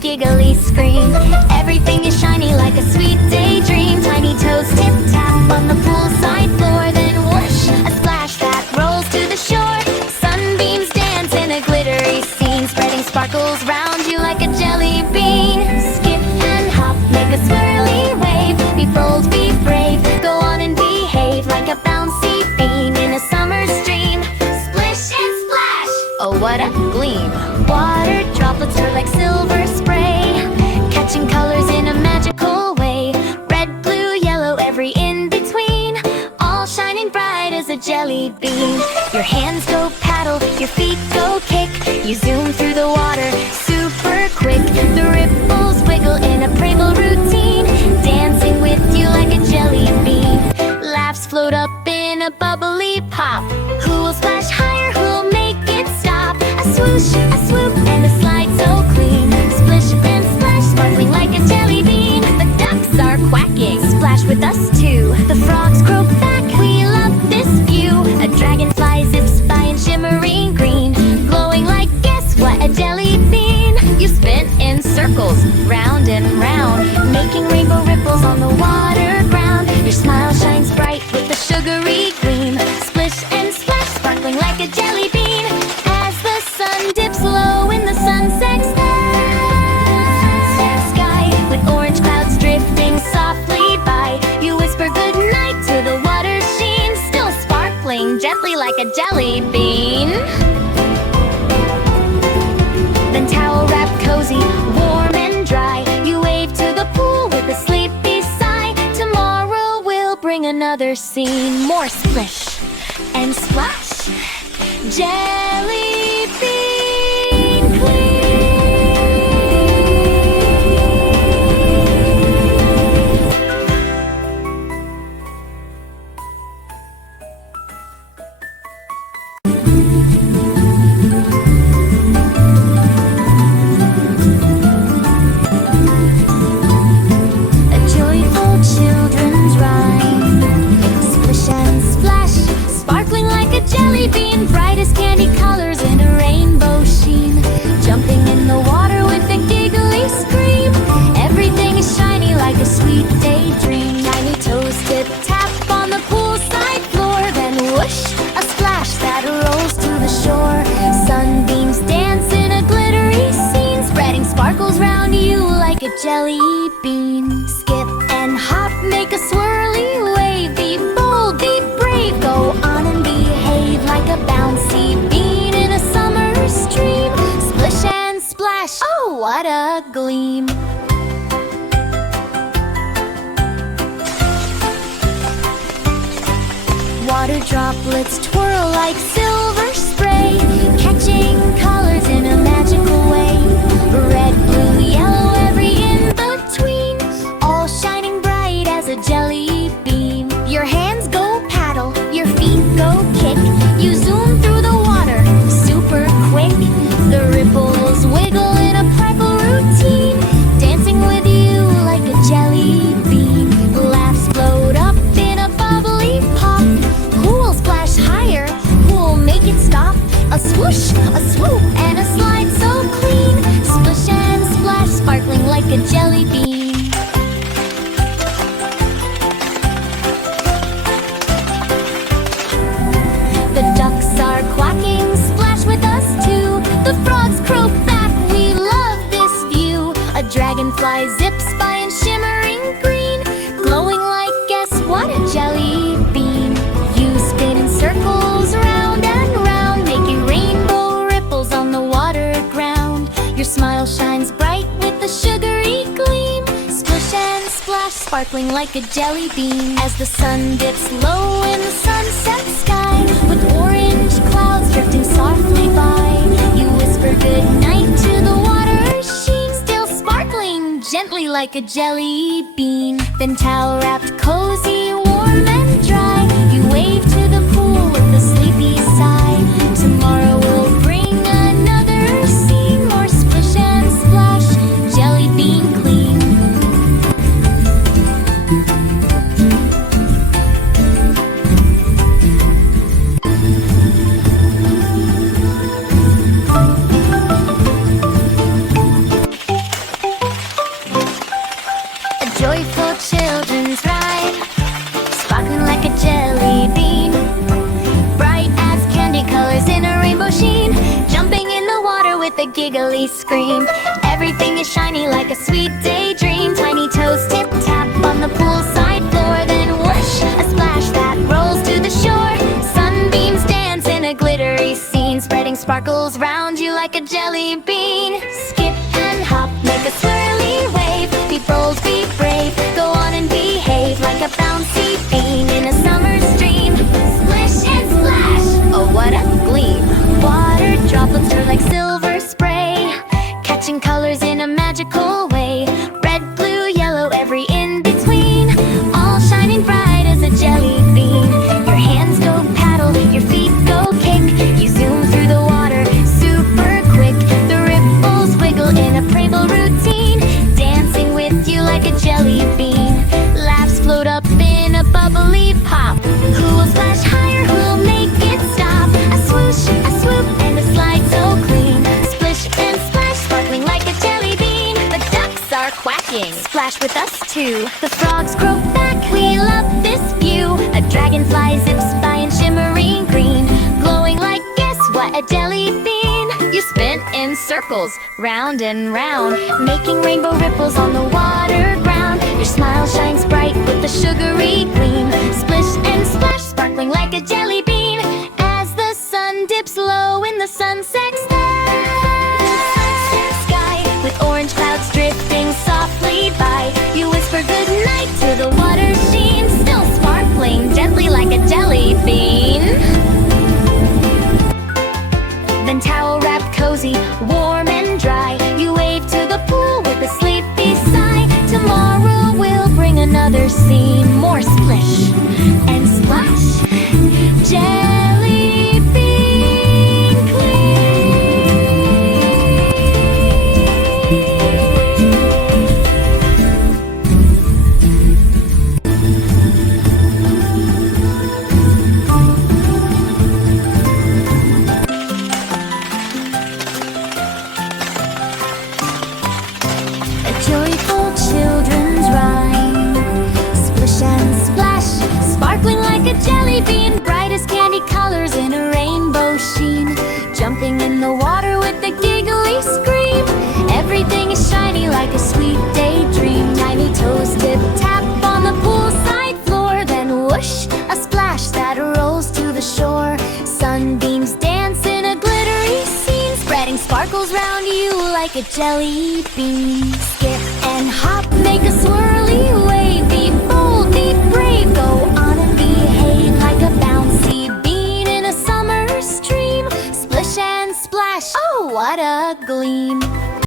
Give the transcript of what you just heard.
giggly scream. Everything is shiny like a sweet daydream. Tiny toes tip-tap on the poolside floor. Then whoosh, a splash that rolls to the shore. Sunbeams dance in a glittery scene, spreading sparkles round you like a jelly bean. Skip and hop, make a swirly wave. Be bold, be brave, go on and behave like a bouncy bean in a summer stream. Splish and splash, oh what a gleam. Water droplets are like silver spray, catching colors in a magical way. Red, blue, yellow, every in-between, all shining bright as a jelly bean. Your hands go paddle, your feet go kick. You zoom through the water super quick. The ripples wiggle in a playful routine, dancing with you like a jelly bean. Laughs float up in a bubbly pop. Who will splash higher, who'll make it stop? A swoosh, a swoop, and a slide so clean. Splish and splash, sparkling like a jelly bean. The ducks are quacking, splash with us too. The frogs croak back, we love this view. A dragonfly zips by in shimmering green, glowing like guess what, a jelly bean. You spin in circles, round and round, making rainbow ripples on the water ground. Your smile shines bright with a sugary gleam. Splish and splash, sparkling like a jelly bean. As the sun dips low in the sunset sky, with orange clouds drifting softly by, you whisper good night to the water sheen, still sparkling gently like a jelly bean. Then towel wrapped cozy, warm and dry, you wave to the pool with a sleepy sigh. Tomorrow we'll bring another scene, more splish and splash, jelly bean clean. A joyful children's rhyme. Splish and splash, sparkling like a jelly bean, bright as candy colors in a rainbow sheen. Jumping in the water with a giggly scream. Everything is shiny like a sweet daydream. Tiny toes tip-tap on the poolside floor. Then whoosh, a splash that rolls to the shore. Sunbeams dance in a glittery scene, spreading sparkles round you like a jelly bean. Skip and hop, make a swirly wave. Be bold, be brave, go on and behave like a bouncy bean in a summer stream. Splish and splash, oh what a gleam. Water droplets twirl like silver spray, catching colors in a magical way. Red, blue, yellow, every in-between, all shining bright as a jelly bean. Your hands go paddle, your feet go kick. You zoom through the water super quick. The ripples wiggle in a playful routine, dancing with you like a jelly bean. Laughs float up in a bubbly pop. Who'll splash higher, who'll make it stop? A swoosh, a swoop, and a slide so clean. Splish and splash, sparkling like a jelly bean. The ducks are quacking, splash with us too. The frogs croak back, we love this view. A dragonfly zips by in shimmering green, glowing like guess what, a jelly bean. You spin in circles round and round, making rainbow ripples on the water ground. Your smile shines bright with a sugary gleam. Splish and splash, sparkling like a jelly bean. As the sun dips low in the sunset sky, with orange clouds drifting softly by, you whisper good night to the water sheen, still sparkling gently like a jelly bean. Then towel wrapped cozy, warm and dry, you wave to the pool with a sleepy sigh. Tomorrow we'll bring another scene, more splish and splash, jelly bean clean. scream. Everything is shiny like a sweet daydream. Tiny toes tip-tap on the poolside floor. Then whoosh, a splash that rolls to the shore. Sunbeams dance in a glittery scene, spreading sparkles round you like a jelly bean. Skip and hop, make a swirly wave. Be bold, be brave, go on and behave like a bouncy bean in a summer stream. Splish and splash, oh what a gleam. Water droplets turn like silver spray, catching colors in a magical way. Red, blue, yellow, every in-between, all shining bright as a jelly bean. Your hands go paddle, your feet go kick. You zoom through the water super quick. The ripples wiggle in a playful routine, dancing with you like a jelly bean. Laughs float up in a bubbly pop. Who will splash higher, who will make it stop? A swoosh, a swoop, and a slide so clean. Splish and splash, sparkling like a jelly bean. The ducks are quacking, splash with us too. The frogs croak back, we love this view. A dragonfly zips by in shimmering green, glowing like, guess what, a jelly bean. You spin in circles, round and round, making rainbow ripples on the water ground. Your smile shines bright with a sugary gleam. Splish and splash, sparkling like a jelly bean, as the sun dips low in the sunset sky, with orange clouds drifting softly by. You whisper good night to the water sheen, still sparkling gently like a jelly bean. Then towel wrapped cozy, warm and dry, you wave to the pool with a sleepy sigh. Tomorrow will bring another scene, more splish and splash. Jelly bean joyful children's rhyme. Splish and splash, sparkling like a jelly bean, bright as candy colors in a rainbow sheen. Jumping in the water with a giggly scream. Everything is shiny like a sweet daydream. Tiny toes tip-tap on the poolside floor. Then whoosh, a splash that rolls to the shore. Sunbeams dance in a glittery scene, spreading sparkles round you like a jelly bean. Skip and hop, make a swirly wave. Be bold, be brave, go on and behave like a bouncy bean in a summer stream. Splish and splash, oh what a gleam.